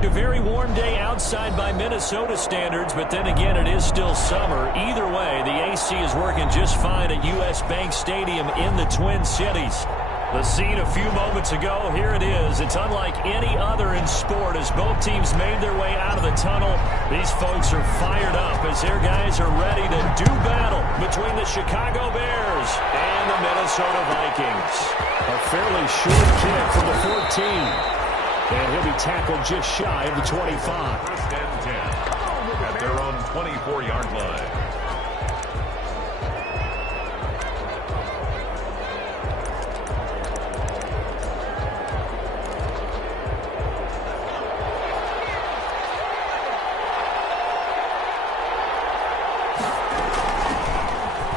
A very warm day outside by Minnesota standards, but then again, it is still summer. Either way, the AC is working just fine at U.S. Bank Stadium in the Twin Cities. The scene a few moments ago, here it is. It's unlike any other in sport as both teams made their way out of the tunnel. These folks are fired up as their guys are ready to do battle between the Chicago Bears and the Minnesota Vikings. A fairly short kick from the 14. And he'll be tackled just shy of the 25. First and 10 at their own 24-yard line.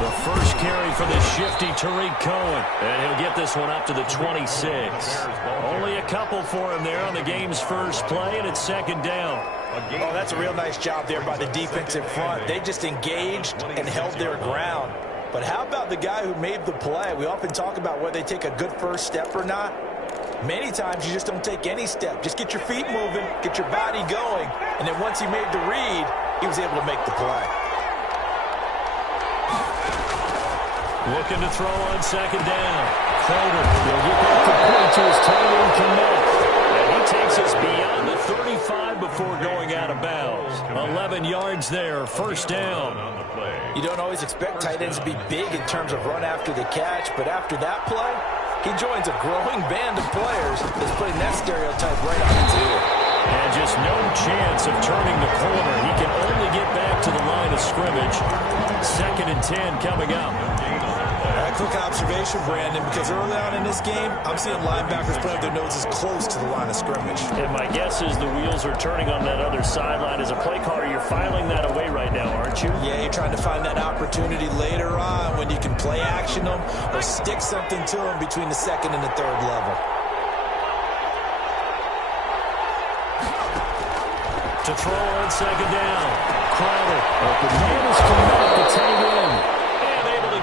The first carry for the shifty Tariq Cohen. And he'll get this one up to the 26. Only a couple for him there on the game's first play, and it's second down. Oh, that's a real nice job there by the defensive front. They just engaged and held their ground. But how about the guy who made the play? We often talk about whether they take a good first step or not. Many times you just don't take any step. Just get your feet moving, get your body going, and then once he made the read, he was able to make the play. Looking to throw on second down. Crowder will get that complete to his tight end commit. And he takes us beyond the 35 before going out of bounds. 11 yards there, first down. You don't always expect tight ends to be big in terms of run after the catch, but after that play, he joins a growing band of players that's putting that stereotype right on its ear. And just no chance of turning the corner. He can only get back to the line of scrimmage. Second and 10 coming up. Quick observation, Brandon, because early on in this game, I'm seeing linebackers putting their noses close to the line of scrimmage. And my guess is the wheels are turning on that other sideline. As a play caller, you're filing that away right now, aren't you? Yeah, you're trying to find that opportunity later on when you can play action them or stick something to them between the second and the third level. To throw on second down. Crowder. Open man is committed to tight end.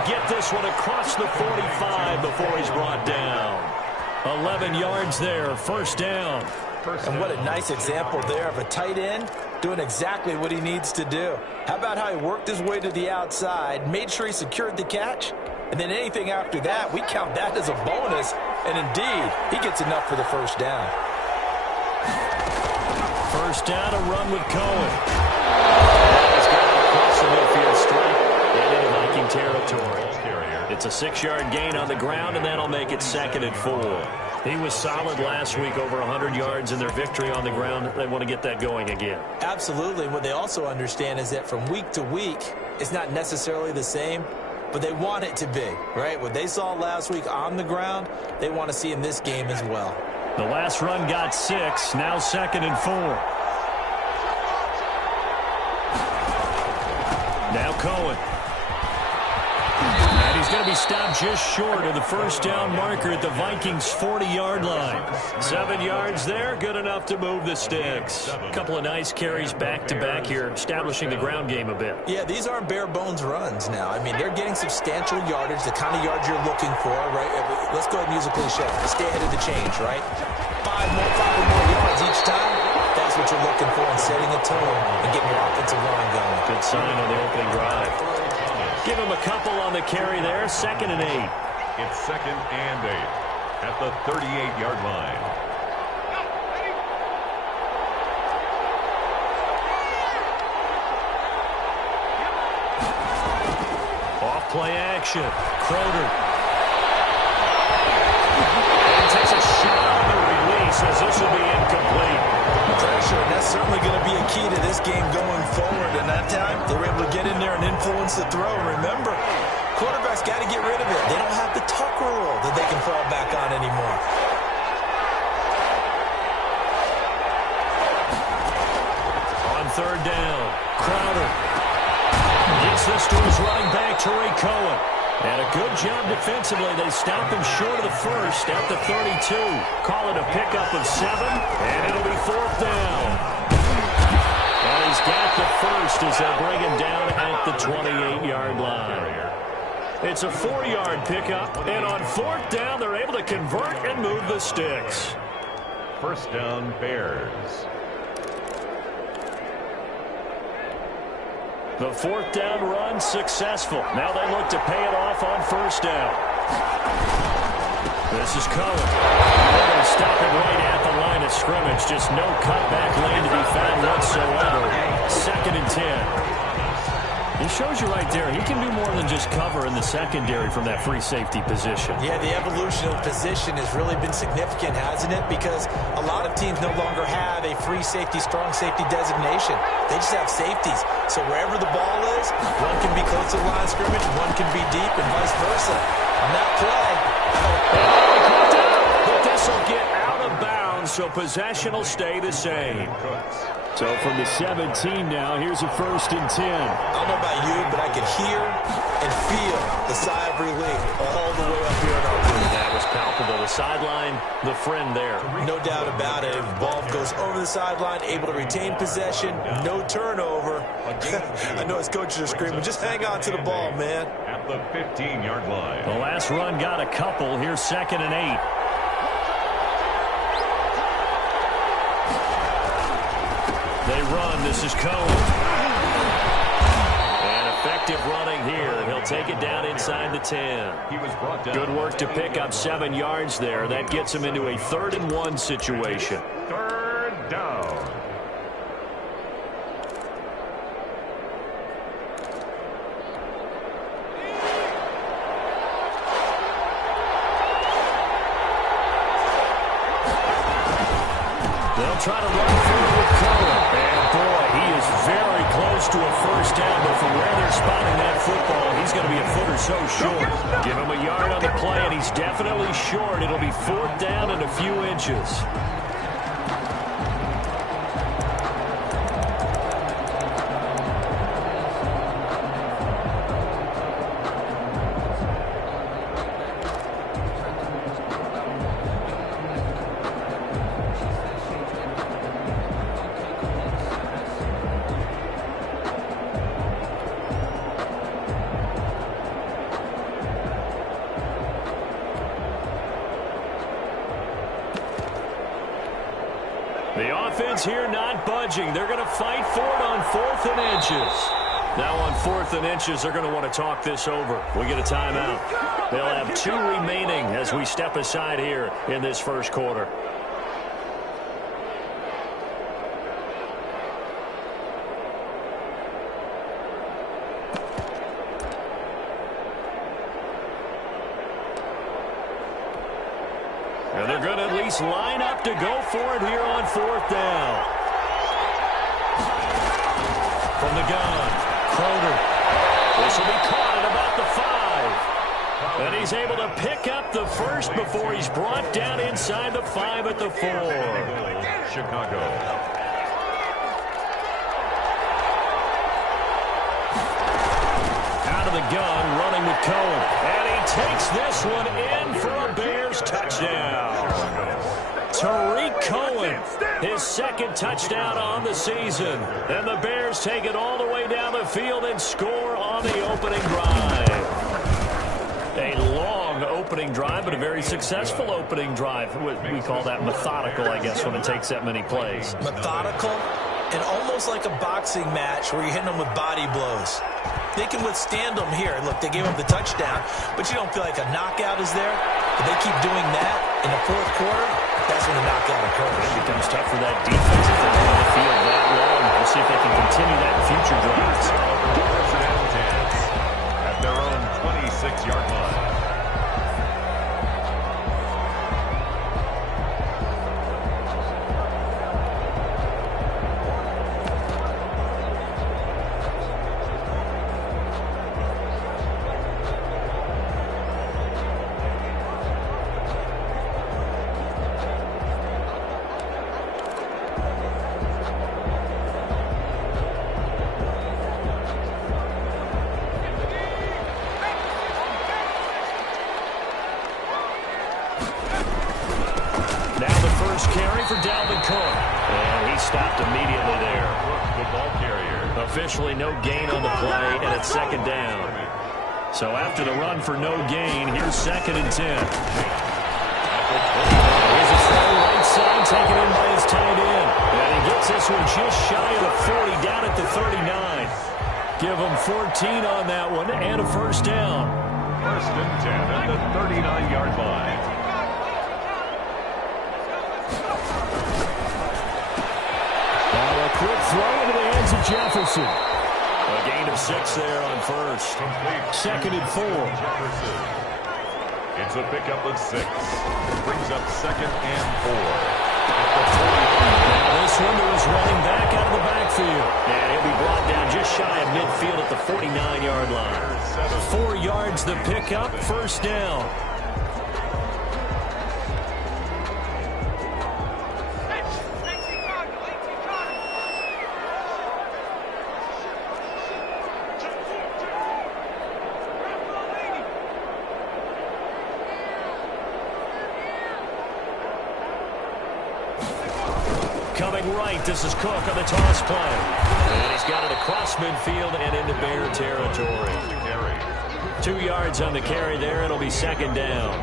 Get this one across the 45 before he's brought down. 11 yards there, first down. And what a nice example there of a tight end doing exactly what he needs to do. How about how he worked his way to the outside, made sure he secured the catch, and then anything after that, we count that as a bonus. And indeed, he gets enough for the first down. First down, a run with Cohen. He's got it across the midfield strike and into Viking territory. It's a 6-yard gain on the ground, and that'll make it second and 4. He was solid last week, over 100 yards in their victory on the ground. They want to get that going again. Absolutely. What they also understand is that from week to week, it's not necessarily the same, but they want it to be, right? What they saw last week on the ground, they want to see in this game as well. The last run got 6, now second and 4. Now Cohen. And he's going to be stopped just short of the first down marker at the Vikings' 40-yard line. 7 yards there, good enough to move the sticks. A couple of nice carries back-to-back here, establishing the ground game a bit. Yeah, these aren't bare-bones runs now. I mean, they're getting substantial yardage, the kind of yards you're looking for, right? Let's go ahead and use a cliche. Stay ahead of the change, right? 5 or more yards each time. That's what you're looking for in setting a tone and getting your offensive line going. Good sign on the opening drive. Give him a couple on the carry there. Second and 8. It's second and 8 at the 38-yard line. Off play action. Crowder. And takes a shot on the release as this will be incomplete. Pressure, and that's certainly going to be a key to this game going forward. And that time, they were able to get in there and influence the throw. Remember, quarterbacks got to get rid of it. They don't have the tuck rule that they can fall back on anymore. On third down, Crowder gets this to his running back, Tariq Cohen. And a good job defensively. They stop him short of the first at the 32. Call it a pickup of 7, and it'll be fourth down. And he's got the first as they bring him down at the 28-yard line. It's a 4-yard pickup, and on fourth down, they're able to convert and move the sticks. First down, Bears. The fourth down run successful. Now they look to pay it off on first down. This is Cohen. They're going to stop it right at the line of scrimmage. Just no cutback lane to be found whatsoever. 2nd and 10. He shows you right there, he can do more than just cover in the secondary from that free safety position. Yeah, the evolution of position has really been significant, hasn't it? Because a lot of teams no longer have a free safety, strong safety designation. They just have safeties. So wherever the ball is, one can be close to the line of scrimmage, one can be deep, and vice versa. On that play. But this will get out of bounds, so possession will stay the same. So from the 17 now, here's a 1st and 10. I don't know about you, but I can hear and feel the sigh of relief all the way up here in our booth. That was palpable. The sideline, the friend there. No doubt about it. If the ball goes over the sideline, able to retain possession, no turnover. I know his coaches are screaming, just hang on to the ball, man. At the 15-yard line. The last run got a couple. Here's 2nd and 8. They run. This is Cohen. And effective running here. He'll take it down inside the 10. He was brought down. Good work to pick up 7 yards there. That gets him into a 3rd and 1 situation. 3rd down. They'll try to run through with Cohen. And boy, he is very close to a first down, but from where they're spotting that football, he's going to be a foot or so short. Give him a yard on the play, and he's definitely short. It'll be 4th down and a few inches. The offense here not budging. They're going to fight for it on 4th and inches. Now on 4th and inches, they're going to want to talk this over. We get a timeout. They'll have 2 remaining as we step aside here in this first quarter. And they're going to at least line up to go for it here on 4th down. From the gun, Crowder. This will be caught at about the 5. And he's able to pick up the first before he's brought down inside the 5 at the 4. Chicago. Out of the gun, running with Cohen. And he takes this one in for a Bears touchdown. Tariq Cohen, his 2nd touchdown on the season. And the Bears take it all the way down the field and score on the opening drive. A long opening drive, but a very successful opening drive. We call that methodical, I guess, when it takes that many plays. Methodical and almost like a boxing match where you're hitting them with body blows. They can withstand them here. Look, they gave up the touchdown, but you don't feel like a knockout is there. If they keep doing that in the 4th quarter, that's when the knockout occurs. It becomes tough for that defense if they're on the field that long. We'll see if they can continue that in future drives. At their own 26-yard line. Stopped immediately there. The ball carrier. Officially no gain on the play, and it's 2nd down. So after the run for no gain, here's 2nd and 10. Here's a throw right side, taken in by his tight end. And he gets this one just shy of the 40, down at the 39. Give them 14 on that one and a first down. First and 10 at the 39-yard line. Now a quick throw into the hands of Jefferson. A gain of 6 there on first. Second and 4. Jefferson. It's a pickup of 6. Brings up second and 4. Now this one is running back out of the backfield. And he'll be brought down just shy of midfield at the 49-yard line. 4 yards the pickup, first down. Coming right, this is Cook on the toss play. And he's got it across midfield and into Bear territory. 2 yards on the carry there. It'll be second down.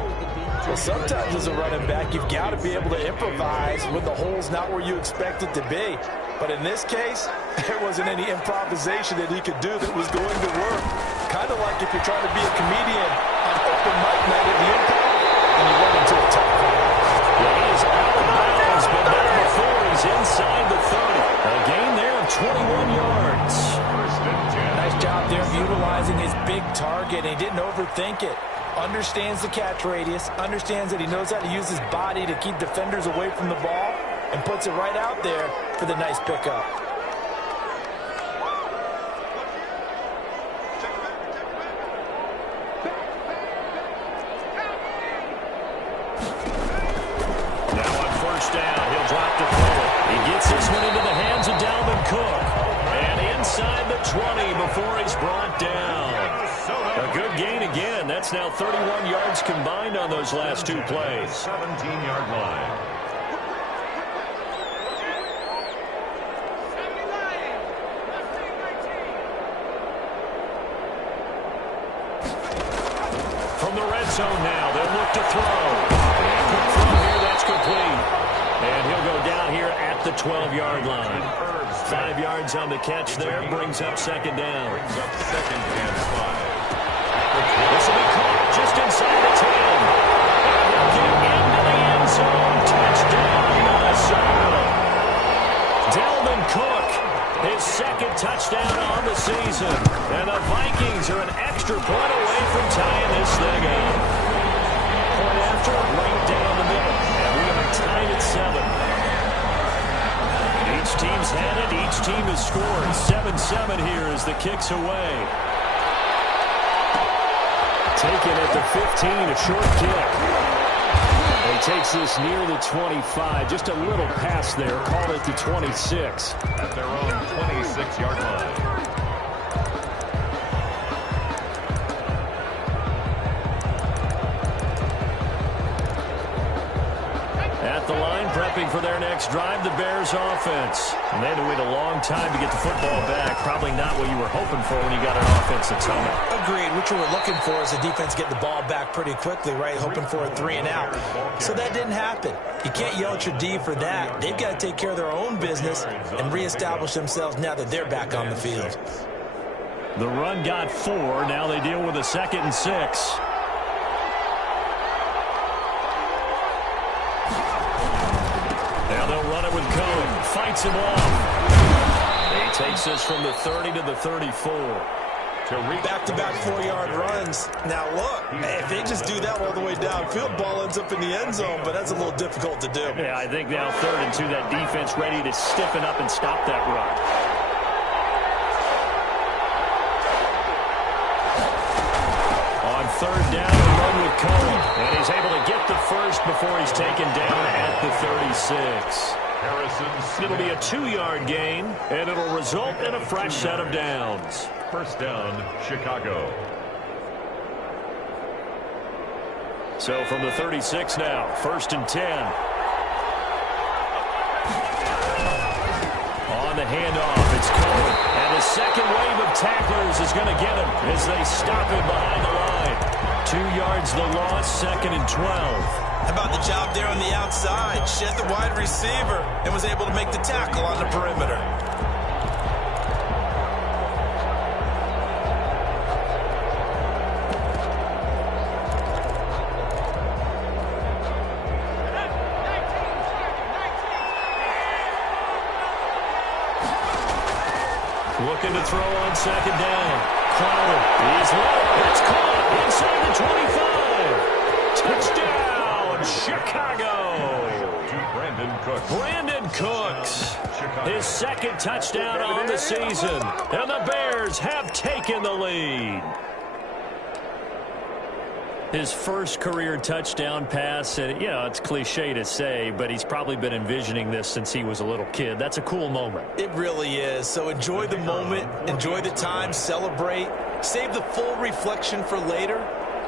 Well, sometimes as a running back, you've got to be able to improvise when the hole's not where you expect it to be. But in this case, there wasn't any improvisation that he could do that was going to work. Kind of like if you're trying to be a comedian on open mic night at the improv and you run into a tough crowd. Yeah, he is out of bounds, but not before he's inside the 30. A gain there of 21 yards. Nice job there of utilizing his big target. He didn't overthink it. Understands the catch radius, understands that he knows how to use his body to keep defenders away from the ball, and puts it right out there for the nice pickup. This one into the hands of Dalvin Cook. And inside the 20 before he's brought down. A good gain again. That's now 31 yards combined on those last 2 plays. 17-yard line. From the red zone now, they'll look to throw. And quick throw here, that's complete. And he'll go down here at the 12-yard line. 5 yards on the catch there, brings up second down. Brings up second and 5. This will be caught just inside the 10. And they'll get into the end zone. Touchdown, Minnesota. Dalvin Cook, his second touchdown on the season. And the Vikings are an extra point away from tying this thing up. Point after, right down the middle. And we are tied at 7. Each team's had it. Each team has scored. 7-7 here as the kick's away. Taken at the 15, a short kick. He takes this near the 25. Just a little pass there. Called it the 26. At their own 26-yard line. At the line, prepping for their next drive, the Bears offense. And they had to wait a long time to get the football back. Probably not what you were hoping for when you got an offense that's home. Agreed. What you were looking for is the defense get the ball back pretty quickly, right? Hoping for a 3 and out. So that didn't happen. You can't yell at your D for that. They've got to take care of their own business and reestablish themselves now that they're back on the field. The run got 4. Now they deal with a 2nd and 6. Now they'll run it with Cohen. Fights him off. He takes this from the 30 to the 34. Back-to-back 4-yard runs. Now, look, if they just do that all the way downfield, ball ends up in the end zone, but that's a little difficult to do. Yeah, I think now 3rd and 2, that defense ready to stiffen up and stop that run. On 3rd down, a run with Cohen. And he's able to get the first before he's taken down at the 36. It'll be a 2-yard gain, and it'll result in a fresh set of downs. First down, Chicago. So from the 36 now, 1st and 10. On the handoff, it's Cohen. And the second wave of tacklers is going to get him as they stop him behind the line. 2 yards the loss, 2nd and 12. How about the job there on the outside? Shed the wide receiver and was able to make the tackle on the perimeter. Looking to throw on second down. Crowder. He's low. It's caught inside the 25. Touchdown, Chicago. To Brandon Cooks. Brandon Cooks. His second touchdown on the season. And the Bears have taken the lead. His first career touchdown pass, and it's cliche to say, but he's probably been envisioning this since he was a little kid. That's a cool moment. It really is. So enjoy the moment, enjoy the time, celebrate, save the full reflection for later,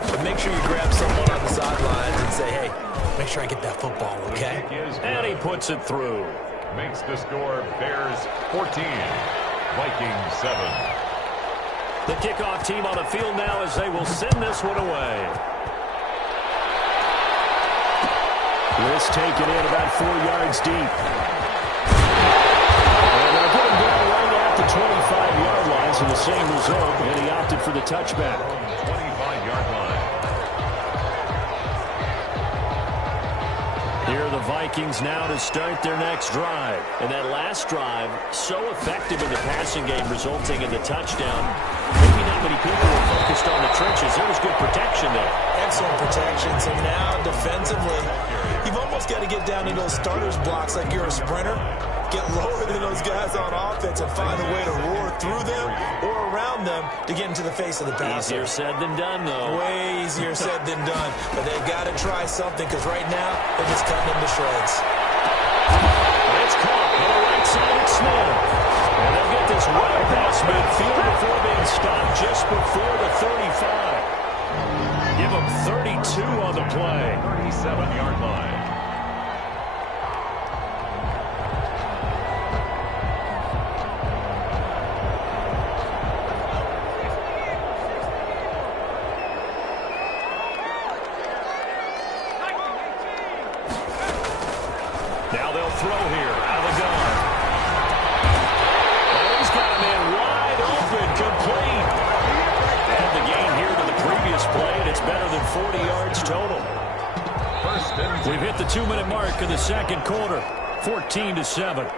but make sure you grab someone on the sidelines and say, hey, make sure I get that football, okay? And he puts it through. Makes the score Bears 14, Vikings 7. The kickoff team on the field now as they will send this one away. This taken in about 4 yards deep. And they'll get him down right at the 25-yard line, so the same result, and he opted for the touchback. 25-yard line. Here are the Vikings now to start their next drive. And that last drive, so effective in the passing game, resulting in the touchdown. Maybe not many people were focused on the trenches. There was good protection there. Excellent protection. So now, defensively, you've almost got to get down into those starters blocks like you're a sprinter. Get lower than those guys on offense and find a way to roar through them or around them to get into the face of the passer. Easier said than done, though. Way easier said than done. But they've got to try something because right now they're just cutting them to shreds. It's caught on the right side of Smith. And they'll get this well past midfield before being stopped just before the 35. Give them 32 on the play. 37-yard line. Now they'll throw here out of the gun. Oh, he's got a man wide open, complete. And the gain here to the previous play, and it's better than 40 yards total. We've hit the 2-minute mark in the second quarter, 14-7.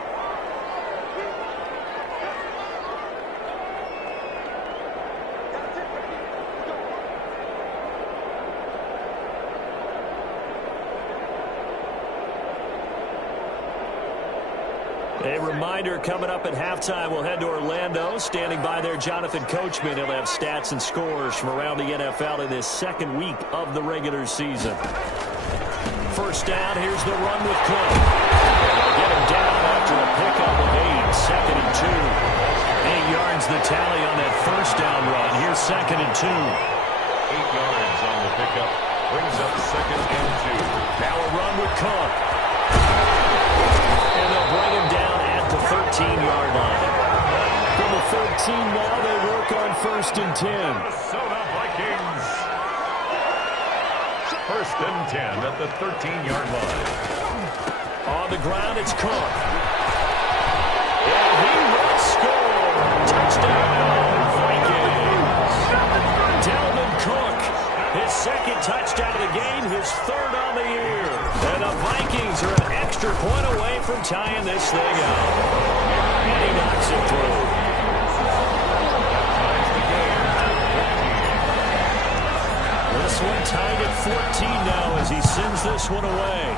A reminder coming up at halftime, we'll head to Orlando. Standing by there, Jonathan Coachman. He'll have stats and scores from around the NFL in this second week of the regular season. First down, here's the run with Cook. They'll get him down after a pickup of 8, second and 2. 8 yards the tally on that first down run. Here's second and 2. 8 yards on the pickup. Brings up second and 2. Now a run with Cook. And they'll bring him down at the 13-yard line. From the 13 now, they work on first and 10. Minnesota Vikings. First and 10 at the 13-yard line. On the ground, it's Cook. And he will score. Touchdown, Vikings. Delvin Cook, his second touchdown of the game, his third on the year. And the Vikings are an extra point away from tying this thing up. And he knocks it through. This one tied at 14 now as he sends this one away.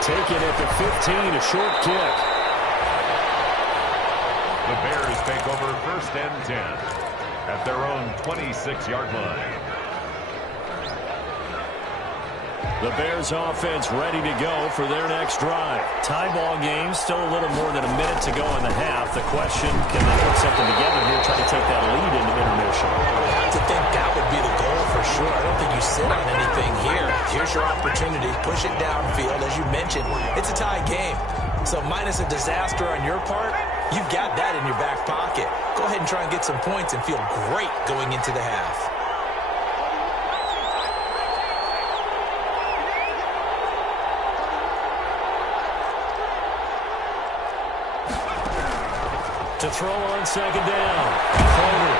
Taken at the 15, a short kick. The Bears take over first and 10 at their own 26-yard line. The Bears offense ready to go for their next drive. Tie ball game, still a little more than a minute to go in the half. The question, can they put something together here, try to take that lead into intermission? I have to think that would be the goal for sure. I don't think you sit on anything here. Here's your opportunity. Push it downfield. As you mentioned, it's a tie game. So minus a disaster on your part, you've got that in your back pocket. Go ahead and try and get some points and feel great going into the half. To throw on second down. Kroger.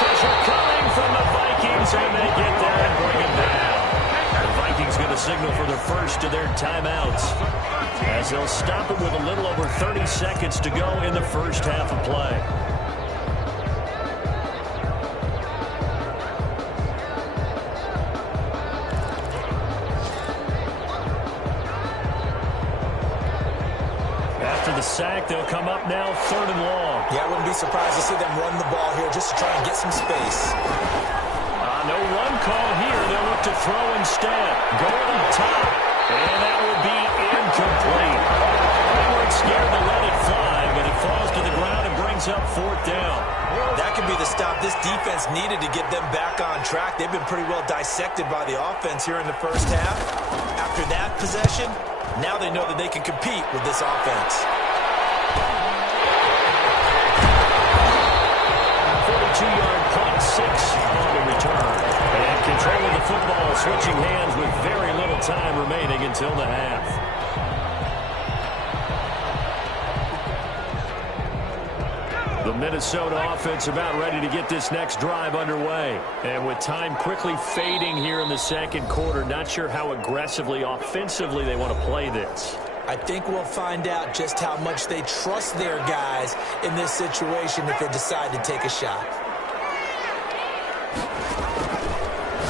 Pressure coming from the Vikings, and they get there and bring him down. The Vikings going to signal for the first of their timeouts, as they'll stop it with a little over 30 seconds to go in the first half of play. After the sack, they'll come up now 3rd and long. Yeah, I wouldn't be surprised to see them run the ball here just to try and get some space. No run call here. They'll look to throw instead. Going up top. And that will be incomplete. They weren't scared to let it fly, but it falls to the ground and brings up 4th down. That could be the stop this defense needed to get them back on track. They've been pretty well dissected by the offense here in the first half. After that possession, now they know that they can compete with this offense. 42-yard punt, 6 on the return. And control of the football, switching hands with very little time remaining until the half. The Minnesota offense about ready to get this next drive underway. And with time quickly fading here in the second quarter, not sure how aggressively, offensively they want to play this. I think we'll find out just how much they trust their guys in this situation if they decide to take a shot.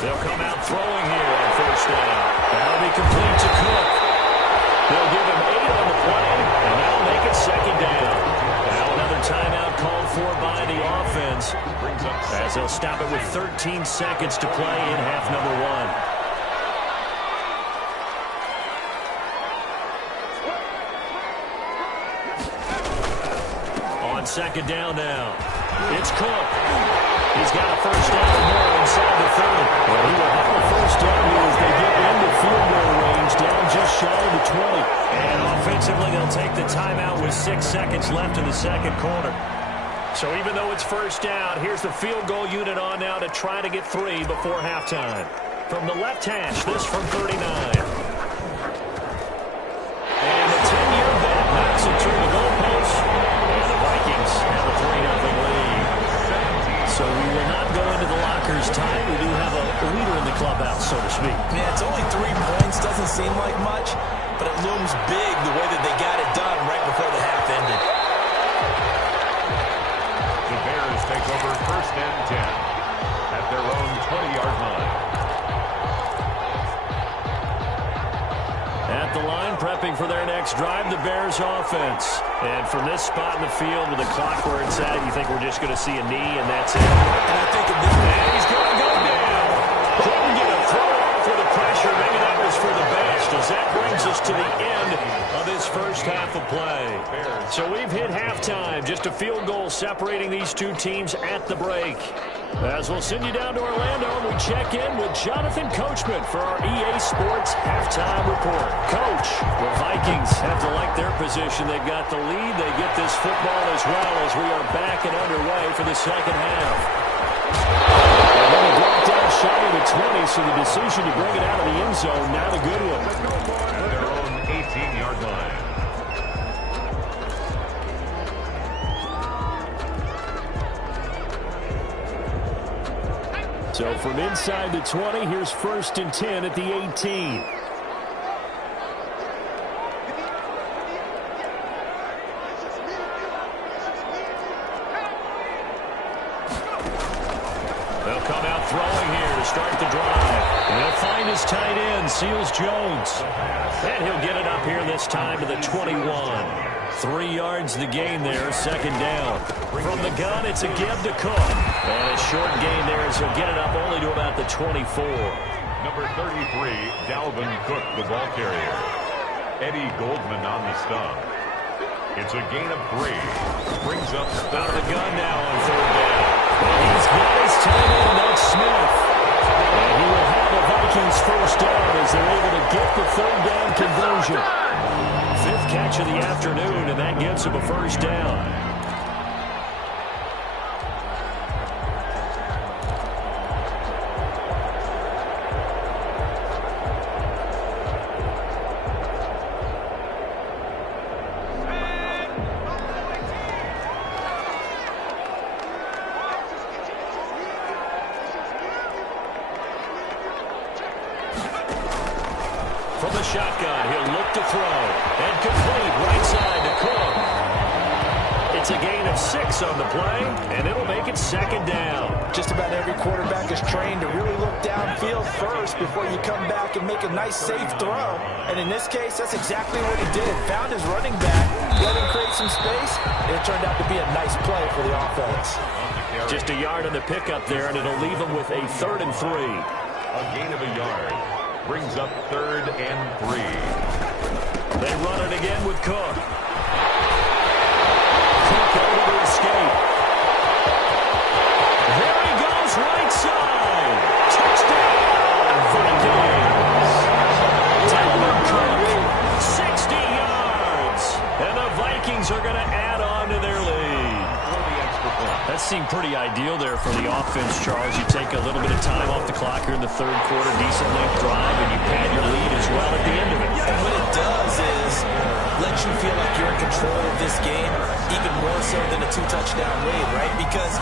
They'll come out throwing here on 1st down. That'll be complete to Cook. They'll give him 8 on the play, and that'll make it 2nd down. Now another timeout called for by the offense, as they'll stop it with 13 seconds to play in half number 1. On 2nd down now, it's Cook. He's got a 1st down more inside the 30. Well, he will have a 1st down here as they get into field goal range, down just shy of the 20. And offensively, they'll take the timeout with 6 seconds left in the second quarter. So even though it's 1st down, here's the field goal unit on now to try to get 3 before halftime. From the left hash, this from 39. And the 10-year bat knocks it through the goalpost. And the Vikings have a 3-0 lead. So we will not go into the lockers tight. We do have a leader in the clubhouse, so to speak. Yeah, it's only 3 points. Doesn't seem like much, but it looms big the way that they got it done right before the half ended. The Bears take over 1st and 10 at their own 20-yard line. At the line, prepping for their next drive, the Bears offense. And from this spot in the field with the clock where it's at, you think we're just going to see a knee and that's it? And I think he's going to go down. Couldn't get a throw off with the pressure. Maybe that was for the best, as that brings us to the end of this first half of play. So we've hit halftime. Just a field goal separating these two teams at the break. As we'll send you down to Orlando, and we check in with Jonathan Coachman for our EA Sports Halftime Report. Coach, the Vikings have to like their position. They've got the lead. They get this football as well as we are back and underway for the second half. And then he dropped down shy of the 20, so the decision to bring it out of the end zone, not a good one. At their own 18-yard line. So from inside the 20, here's 1st and 10 at the 18. They'll come out throwing here to start the drive. And he'll find his tight end, Seals Jones. And he'll get it up here this time to the 21. 3 yards the gain there, 2nd down. From the gun, it's a give to Cook. And a short gain there as he'll get it up only to about the 24. Number 33, Dalvin Cook, the ball carrier. Eddie Goldman on the stop. It's a gain of 3. Brings up out of the gun now on 3rd down. And he's got his tight end, that's Smith. And he will have the Vikings 1st down as they're able to get the 3rd down conversion. 5th catch of the afternoon, and that gives him a 1st down. from the shotgun. He'll look to throw. And complete right side to Cook. It's a gain of 6 on the play, and it'll make it 2nd down. Just about every quarterback is trained to really look downfield first before you come back and make a nice, safe throw. And in this case, that's exactly what he did. Found his running back, let him create some space, and it turned out to be a nice play for the offense. Just a yard on the pickup there, and it'll leave him with a 3rd and 3. A gain of a yard. Brings up 3rd and 3. They run it again with Cook. Cook able to escape. There he goes, right side. Touchdown, Vikings. Dalvin Cook, 60 yards. And the Vikings are going to add on to their lead. That seemed pretty ideal there for the offense, Charles. You take a little bit of time off the clock here in the 3rd quarter, decent length drive, and you pad your lead as well at the end of it. And what it does is let you feel like you're in control of this game, even more so than a 2-touchdown lead, right? Because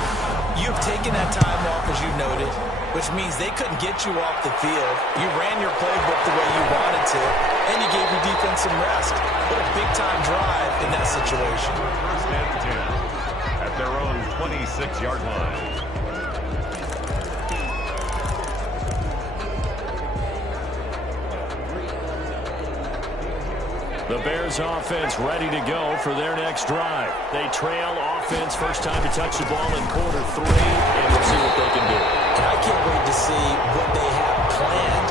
you've taken that time off, as you noted, which means they couldn't get you off the field. You ran your playbook the way you wanted to, and you gave your defense some rest. What a big-time drive in that situation. 1st and 10. At their own 26-yard line. The Bears offense ready to go for their next drive. They trail offense, first time to touch the ball in quarter 3, and we'll see what they can do. And I can't wait to see what they have planned,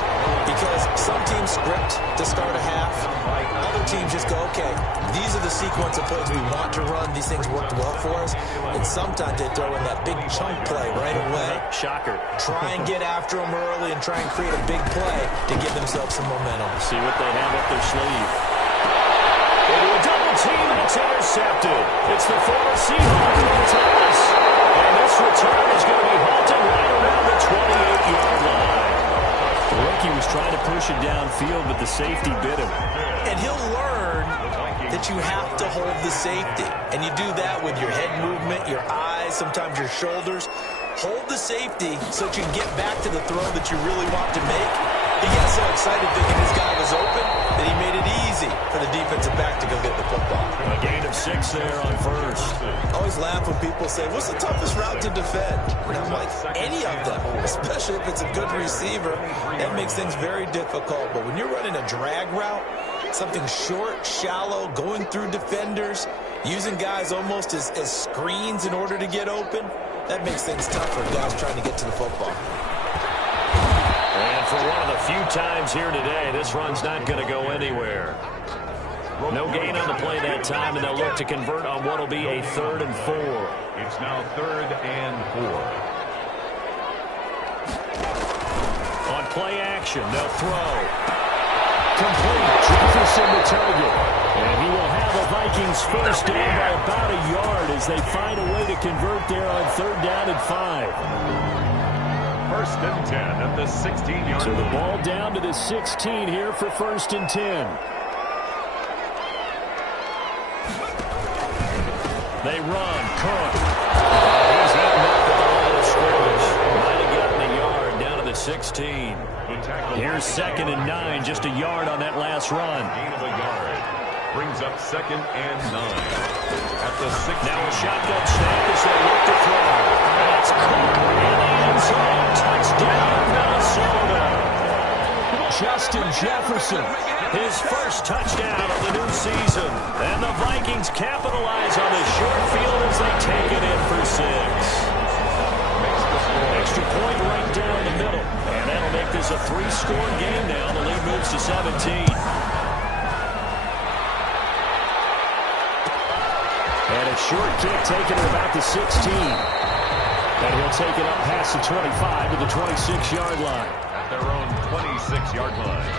because some teams script to start a half. Other teams just go, okay, these are the sequence of plays we want to run. These things worked well for us. And sometimes they throw in that big chunk play right away. Shocker. Try and get after them early and try and create a big play to give themselves some momentum. See what they have up their sleeve. Into a double team, and it's intercepted. It's the former Seahawk, Thomas. And this return is going to be halted right around the 28-yard line. The rookie was trying to push it downfield, but the safety bit him. And he'll learn that you have to hold the safety. And you do that with your head movement, your eyes, sometimes your shoulders. Hold the safety so that you can get back to the throw that you really want to make. He got so excited thinking his guy was open that he made it easy for the defensive back to go get the football. A gain of 6 there on first. I always laugh when people say, what's the toughest route to defend? And I'm like, any of them, especially if it's a good receiver. That makes things very difficult. But when you're running a drag route, something short, shallow, going through defenders, using guys almost as screens in order to get open, that makes things tough for guys trying to get to the football. And for one of the few times here today, this run's not going to go anywhere. No gain on the play that time, and they'll look to convert on what will be a 3rd and 4. It's now 3rd and 4. On play action, they'll throw. Complete. Jefferson to target. And he will have the Vikings first down by about a yard as they find a way to convert there on 3rd down and 5. 1st and 10 at the 16-yard line. So the ball down to the 16 here for 1st and 10. They run. Cook. He's hitting up at the line of scrimmage. Might have gotten a yard down to the 16. Here's 2nd and 9. Just a yard on that last run. Gain of a yard. Brings up 2nd and 9. At the 6. Now a shotgun snap as they look to throw. That's Cook in the end zone. Touchdown, Minnesota. Justin Jefferson, his first touchdown of the new season. And the Vikings capitalize on the short field as they take it in for 6. Extra point right down the middle. And that'll make this a 3-score game now. The lead moves to 17. And a short kick taken to about the 16. And he'll take it up past the 25 to the 26-yard line. At their own 26-yard line.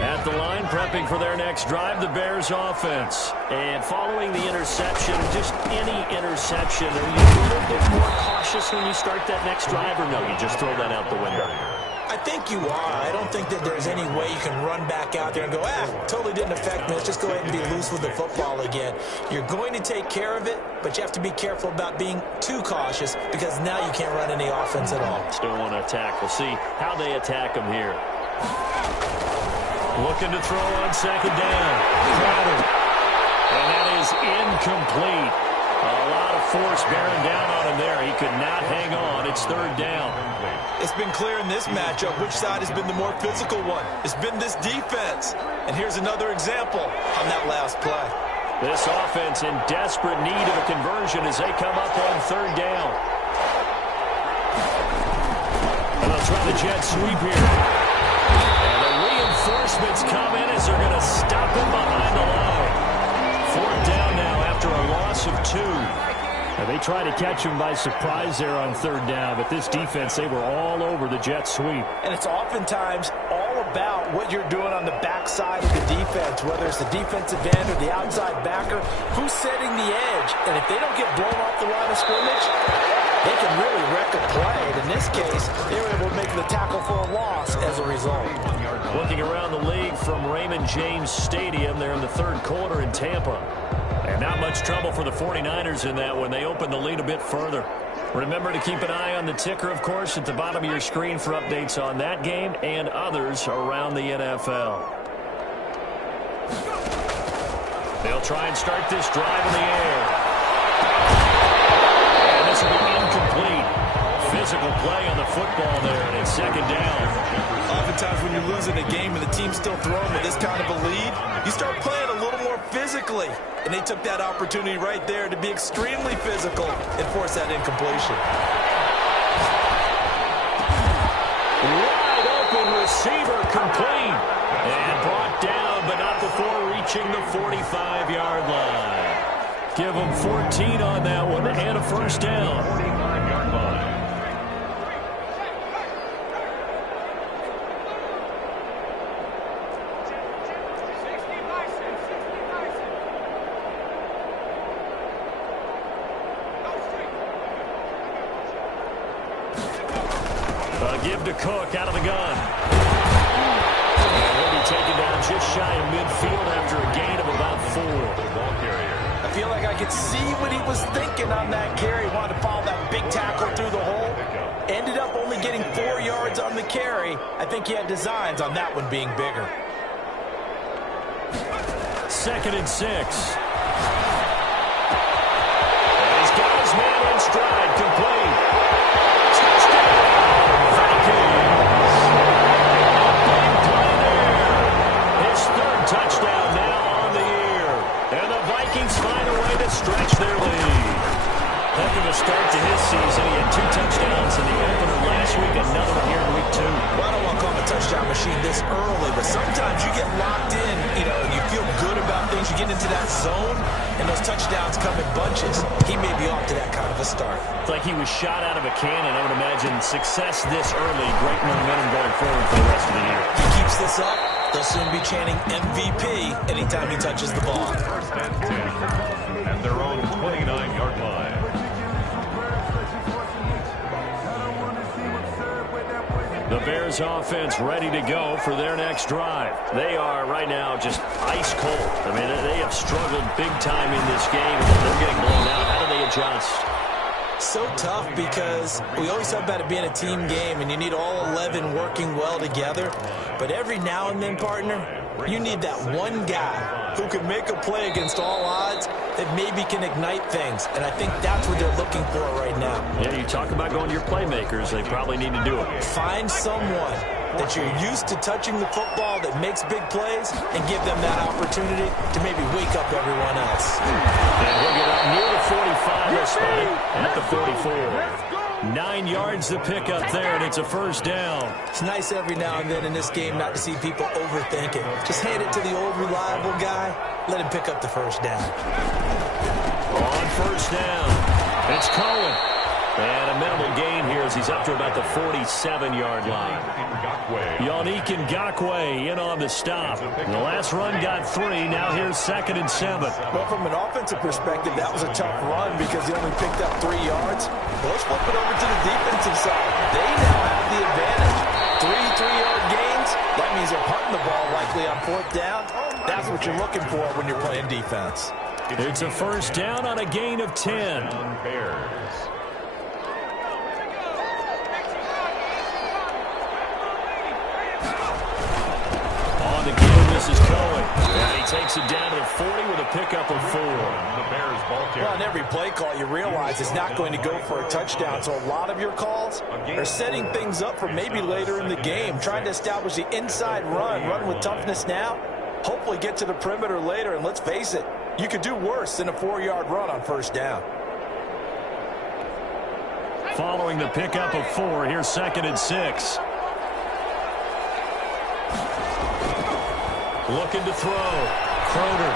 At the line, prepping for their next drive, the Bears offense. And following the interception, just any interception, are you a little bit more cautious when you start that next drive, or no, you just throw that out the window? I think you are. I don't think that there's any way you can run back out there and go, totally didn't affect me. Let's just go ahead and be loose with the football again. You're going to take care of it, but you have to be careful about being too cautious because now you can't run any offense at all. Still want to attack. We'll see how they attack them here. Looking to throw on second down. Crowder. And that is incomplete. A lot of force bearing down on him there. He could not hang on. It's third down. It's been clear in this matchup which side has been the more physical one. It's been this defense. And here's another example on that last play. This offense in desperate need of a conversion as they come up on third down. And they'll try the jet sweep here. And the reinforcements come in as they're going to stop him behind the line. Fourth down now after a loss of 2. And they try to catch him by surprise there on third down, but this defense, they were all over the jet sweep. And it's oftentimes all about what you're doing on the backside of the defense, whether it's the defensive end or the outside backer, who's setting the edge. And if they don't get blown off the line of scrimmage, they can really wreck a play. And in this case, they were able to make the tackle for a loss as a result. Looking around the league from Raymond James Stadium, they're in the third quarter in Tampa. And not much trouble for the 49ers in that when they open the lead a bit further. Remember to keep an eye on the ticker, of course, at the bottom of your screen for updates on that game and others around the NFL. They'll try and start this drive in the air. And this will be incomplete. Physical play on the football there, and it's second down. Oftentimes when you're losing a game and the team's still throwing with this kind of a lead, you start playing a little more physically. And they took that opportunity right there to be extremely physical and force that incompletion. Wide open receiver complete. And brought down, but not before reaching the 45-yard line. Give them 14 on that one and a first down. 45-yard line. Give to Cook out of the gun. And he'll be taken down just shy of midfield after a gain of about 4. Ball carrier. I feel like I could see what he was thinking on that carry. He wanted to follow that big tackle through the hole. Ended up only getting 4 yards on the carry. I think he had designs on that one being bigger. 2nd and 6. And he's got his man in stride, complete. Touchdown now on the year. And the Vikings find a way to stretch their lead. Heck of a start to his season. He had 2 touchdowns in the opener last week, another one here in week 2. Well, I don't want to call him a touchdown machine this early, but sometimes you get locked in, and you feel good about things. You get into that zone, and those touchdowns come in bunches. He may be off to that kind of a start. It's like he was shot out of a cannon. I would imagine success this early, great momentum going forward for the rest of the year. He keeps this up, they'll soon be chanting MVP anytime he touches the ball. First and 10. At their own 29-yard line. The Bears offense ready to go for their next drive. They are right now just ice cold. I mean, they have struggled big time in this game. They're getting blown out. How do they adjust? So tough because we always talk about it being a team game and you need all 11 working well together. But every now and then, partner, you need that one guy who can make a play against all odds that maybe can ignite things. And I think that's what they're looking for right now. Yeah, you talk about going to your playmakers. They probably need to do it. Find someone that you're used to touching the football that makes big plays and give them that opportunity to maybe wake up everyone else. And he'll get up near the 45. He'll spot it at the 44. 9 yards to pick up there, and it's a first down. It's nice every now and then in this game not to see people overthink it. Just hand it to the old reliable guy. Let him pick up the first down. On first down, it's Cohen. And a minimal gain here as he's up to about the 47-yard line. Yannick Ngakoue in on the stop. The last run got 3. Now here's 2nd and 7. Well, from an offensive perspective, that was a tough run because he only picked up 3 yards. Well, let's flip it over to the defensive side. They now have the advantage. 3 3-yard gains. That means they're punting the ball likely on 4th down. That's what you're looking for when you're playing defense. It's a first down on a gain of 10. takes it down to the 40 with a pickup of 4. The Bears ball carrier. Well, on every play call, you realize it's not going to go for a touchdown. So a lot of your calls are setting things up for maybe later in the game, trying to establish the inside run with toughness now, hopefully get to the perimeter later. And let's face it, you could do worse than a 4-yard run on first down. Following the pickup of 4, here's 2nd and 6. Looking to throw. Crowder.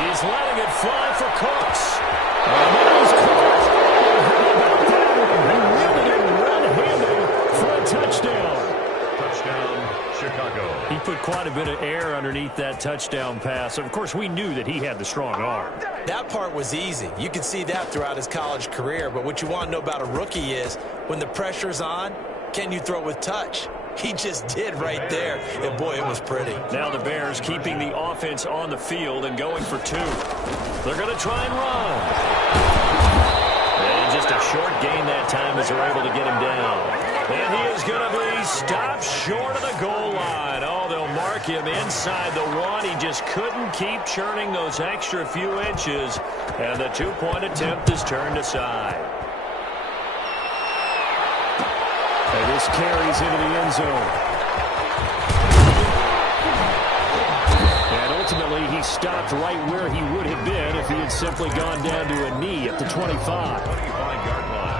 He's letting it fly for Cooks. And that is caught. He really didn't run-handed for a touchdown. Touchdown, Chicago. He put quite a bit of air underneath that touchdown pass. Of course, we knew that he had the strong arm. That part was easy. You can see that throughout his college career. But what you want to know about a rookie is when the pressure's on, can you throw with touch? He just did right there. And, boy, it was pretty. Now the Bears keeping the offense on the field and going for 2. They're going to try and run. And just a short gain that time as they're able to get him down. And he is going to be stopped short of the goal line. Oh, they'll mark him inside the 1. He just couldn't keep churning those extra few inches. And the 2-point attempt is turned aside. And this carries into the end zone. And ultimately, he stopped right where he would have been if he had simply gone down to a knee at the 25. 25-yard line.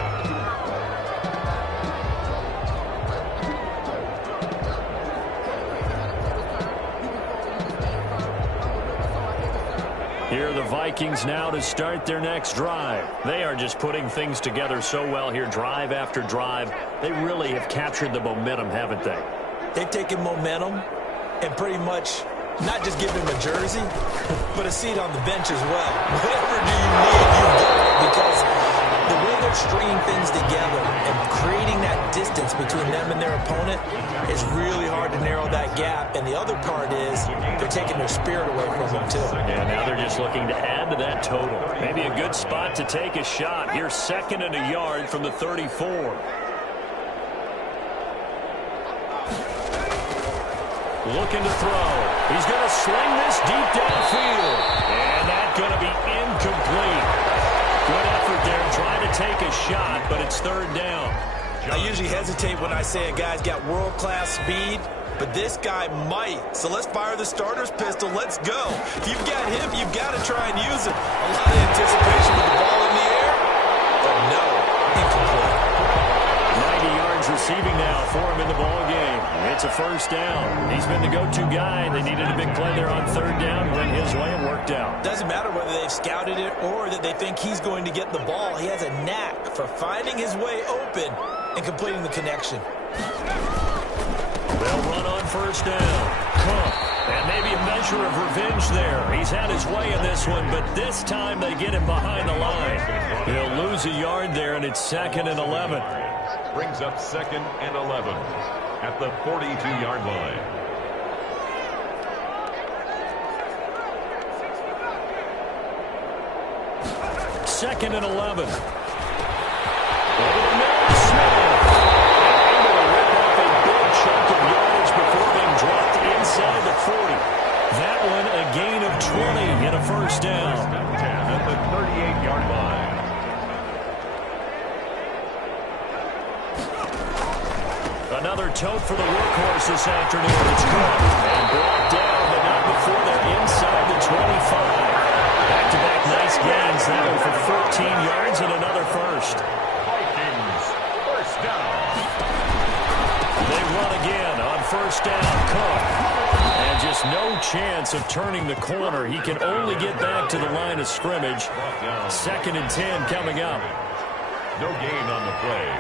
Here are the Vikings now to start their next drive. They are just putting things together so well here, drive after drive. They really have captured the momentum, haven't they? They've taken momentum and pretty much not just give him a jersey, but a seat on the bench as well. Whatever do you need, you've got it, because the way they're stringing things together and creating that distance between them and their opponent is really hard to narrow that gap. And the other part is they're taking their spirit away from them, too. And now they're just looking to add to that total. Maybe a good spot to take a shot. Here's 2nd and a yard from the 34. Looking to throw. He's going to sling this deep downfield. And that's going to be incomplete. Good effort there trying to take a shot, but it's 3rd down. I usually hesitate when I say a guy's got world-class speed, but this guy might. So let's fire the starter's pistol. Let's go. If you've got him, you've got to try and use it. A lot of anticipation with the ball in the air, but no, incomplete. 90 yards receiving now for him in the ball game. It's a 1st down. He's been the go-to guy. They needed a big play there on 3rd down. Went his way and worked out. Doesn't matter whether they've scouted it or that they think he's going to get the ball. He has a knack for finding his way open and completing the connection. They'll run on 1st down. Cook. And maybe a measure of revenge there. He's had his way in this one, but this time they get him behind the line. He'll lose a yard there, and it's 2nd and 11. Brings up 2nd and 11 at the 42-yard line. Second and 11. Smith. Able to rip off a big chunk of yardage before being dropped inside the 40. That one a gain of 20 and a 1st down. 10 at the 38-yard line. Another tote for the workhorse this afternoon. It's caught and brought down, but not before they're inside the 25. Back-to-back nice gains. That one for 14 yards and another 1st. Vikings, 1st down. They run again on 1st down. Cook. And just no chance of turning the corner. He can only get back to the line of scrimmage. 2nd and 10 coming up. No gain on the play.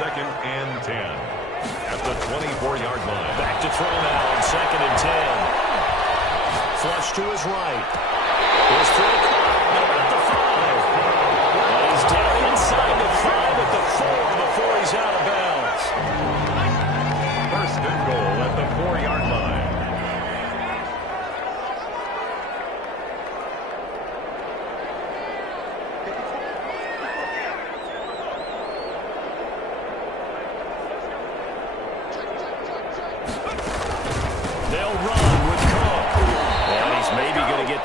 2nd and 10 at the 24-yard line. Back to throw now on 2nd and 10. Flush to his right. Here's Frick. At the 5. And he's down inside the 5 at the 4 before he's out of bounds. 1st and goal at the 4-yard line. They'll run with Cook. And he's made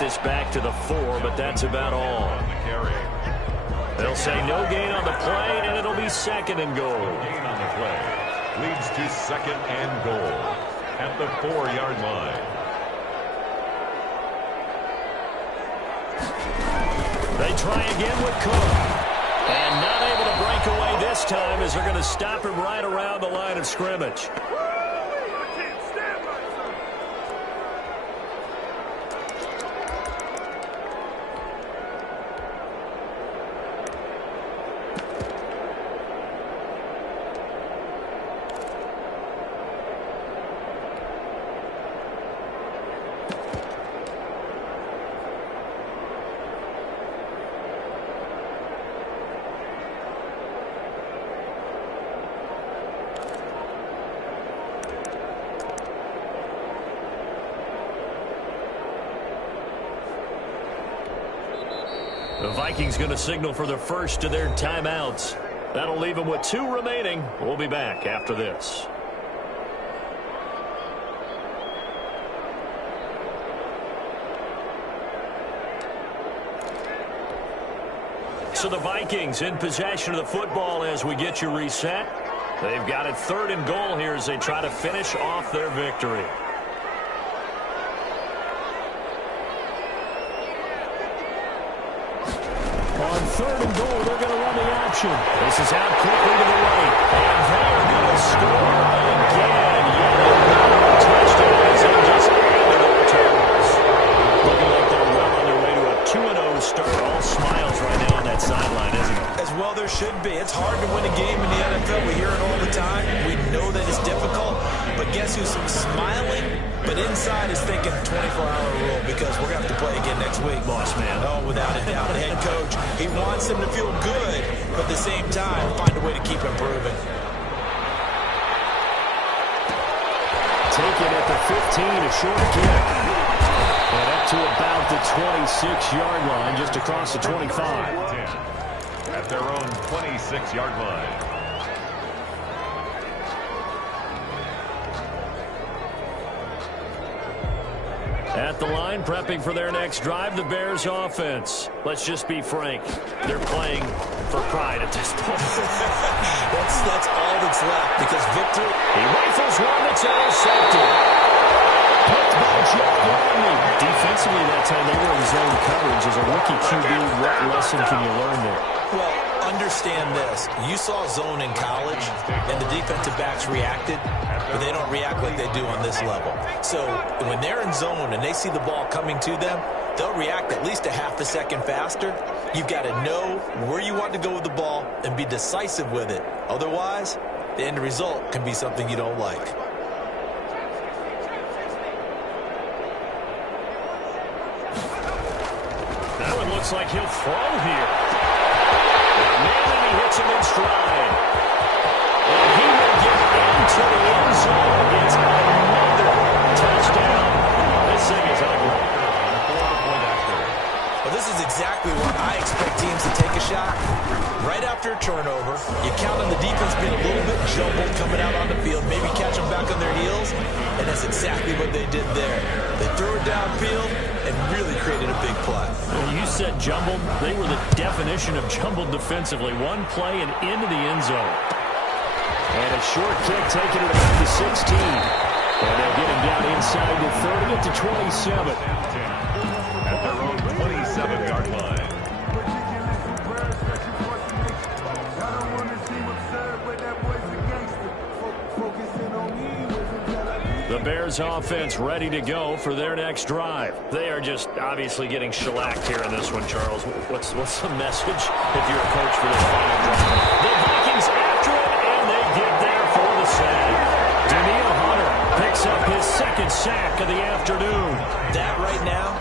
this back to the 4, but that's about all. On the carry. They'll say no gain on the play, and it'll be 2nd and goal. Gain on the play leads to 2nd and goal at the 4-yard line. They try again with Cook. And not able to break away this time as they're going to stop him right around the line of scrimmage. The Vikings going to signal for the first of their timeouts. That'll leave them with 2 remaining. We'll be back after this. So the Vikings in possession of the football as we get you reset. They've got it 3rd and goal here as they try to finish off their victory. On 3rd and goal, they're going to run the option. This is out quickly to the right. And they're going to score again. Yet another touchdown as they just added more turnovers. Looking like they're well on their way to a 2-0 start. All smiles right now on that sideline, isn't it? As well there should be. It's hard to win a game in the NFL. We hear it all the time. We know that it's difficult. But guess who's smiling? But inside is thinking 24-hour rule because we're going to have to play again next week. Boss man. Oh, without a doubt. Head coach, he wants them to feel good, but at the same time, find a way to keep improving. Taken at the 15, a short kick. And up to about the 26-yard line, just across the 25. At their own 26-yard line. At the line, prepping for their next drive, the Bears offense. Let's just be frank. They're playing for pride at this point. that's all that's left because victory. He rifles one that's intercepted. Picked by Jeff Gladney. Defensively that time, they were in zone coverage. As a rookie QB, what lesson can you learn there? Well, understand this. You saw zone in college, and the defensive backs reacted, but they don't react like they do on this level. So when they're in zone and they see the ball coming to them, they'll react at least a half a second faster. You've got to know where you want to go with the ball and be decisive with it. Otherwise, the end result can be something you don't like. That one looks like he'll throw here. And he hits him in stride. And he will get into the end zone. It's another touchdown. This thing is ugly. Well, this is exactly where I expect teams to take a shot. Right after a turnover, you count on the defense being a little bit jumbled coming out on the field, maybe catch them back on their heels, and that's exactly what they did there. They threw it downfield and really created a big play. Well, you said jumbled. They were the definition of jumbled defensively. One play and into the end zone. And a short kick taking it about the 16. And they'll get him down inside the 30 at the 27. At their own 27-yard line. The Bears offense ready to go for their next drive. They are just obviously getting shellacked here in this one, Charles. What's the message if you're a coach for this final drive? The Vikings after it, and they get there for the sack. Daniil Hunter picks up his 2nd sack of the afternoon. That right now,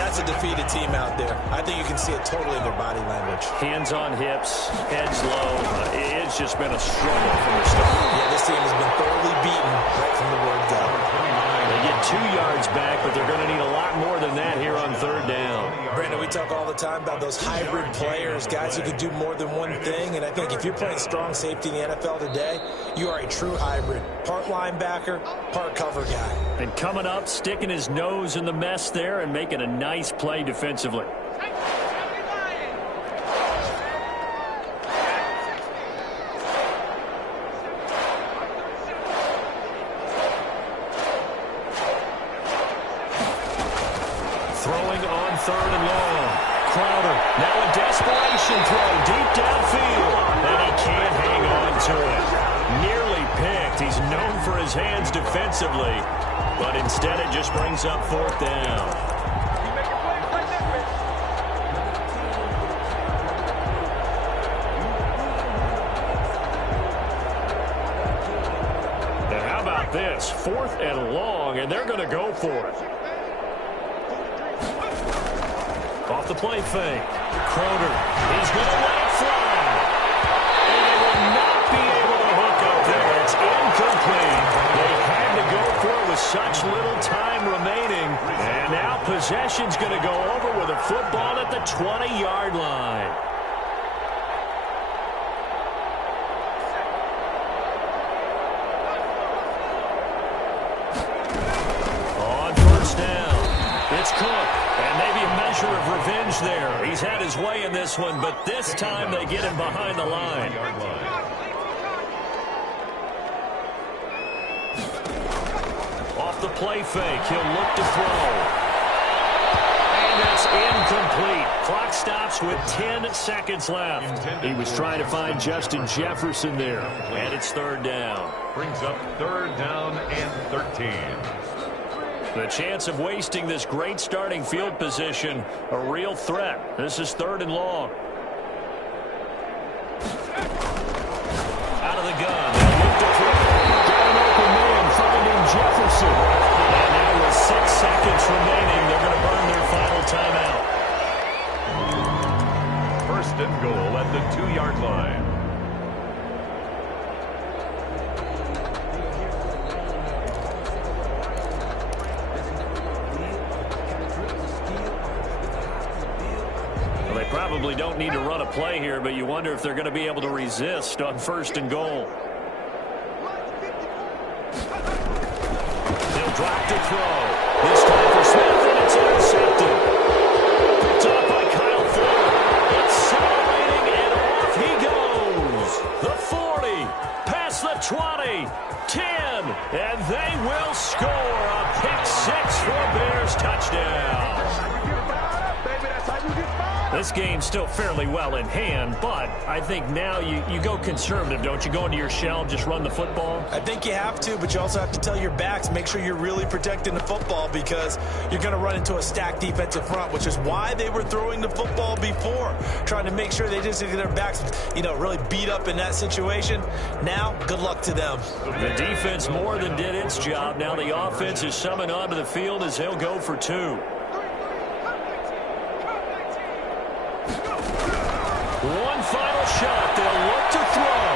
that's a defeated team out there. I think you can see it totally in their body language. Hands on hips, heads low. It's just been a struggle from the start. Yeah, this team has been thoroughly beaten right from the word go. They get got 2 yards back, but they're going to need a lot more than that here on third down. Brandon, we talk all the time about those hybrid players, guys who can do more than one thing. And I think if you're playing strong safety in the NFL today, you are a true hybrid. Part linebacker, part cover guy. And coming up, sticking his nose in the mess there and making a nice play defensively. Throwing on third and long. Crowder, now a desperation throw deep downfield. And he can't hang on to it. Nearly picked. He's known for his hands defensively. But instead it just brings up fourth down. And how about this? 4th and long, and they're going to go for it. Off the play fake. Crowder is going to let it fly. And they will not be able to hook up there. It's incomplete. They had to go for it with such little time remaining. And now possession's going to go over with a football at the 20-yard line. On first down, it's Cook. And maybe a measure of revenge there. He's had his way in this one, but this time they get him behind the line. Off the play fake, he'll look to throw. And that's incomplete. Clock stops with 10 seconds left. He was trying to find Justin Jefferson there. And it's third down. Brings up third down and 13. The chance of wasting this great starting field position, a real threat. This is third and long. Out of the gun. Look to throw. Got an open man finding Jefferson. And now with 6 seconds remaining, they're going to burn their final timeout. First and goal at the 2-yard line. Probably don't need to run a play here, but you wonder if they're going to be able to resist on first and goal. They'll drop to throw. This time for Smith, and it's intercepted. Picked up by Kyle Fuller. Accelerating, and off he goes. The 40, past the 20, 10, and they will score a pick 6 for Bears touchdown. This game's still fairly well in hand, but I think now you go conservative, don't you? Go into your shell, just run the football? I think you have to, but you also have to tell your backs, make sure you're really protecting the football because you're going to run into a stacked defensive front, which is why they were throwing the football before, trying to make sure they just get their backs, really beat up in that situation. Now, good luck to them. The defense more than did its job. Now the offense is summoned onto the field as they'll go for 2. One final shot. They'll look to throw.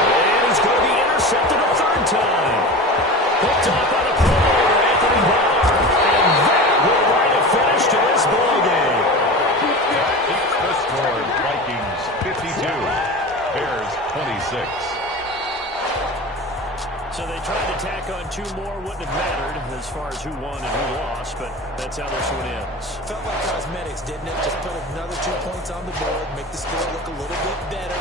And he's going to be intercepted a third time. Picked up by the Pro Bowler, Anthony Barr. And that will write a finish to this ball game. The score, Vikings 52, Bears 26. So they tried to tack on 2 more. Wouldn't have mattered as far as who won and who lost, but that's how this one ends. Felt like cosmetics, didn't it? Just put another 2 points on the board, make the score look a little bit better.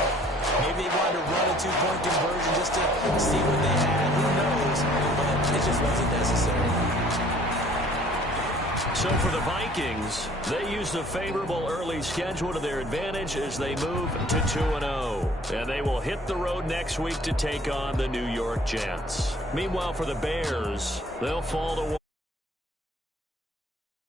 Maybe they wanted to run a 2-point conversion just to see what they had. Who knows? But it just wasn't necessary. So for the Vikings, they use the favorable early schedule to their advantage as they move to 2-0. And they will hit the road next week to take on the New York Jets. Meanwhile, for the Bears, they'll fall to 1.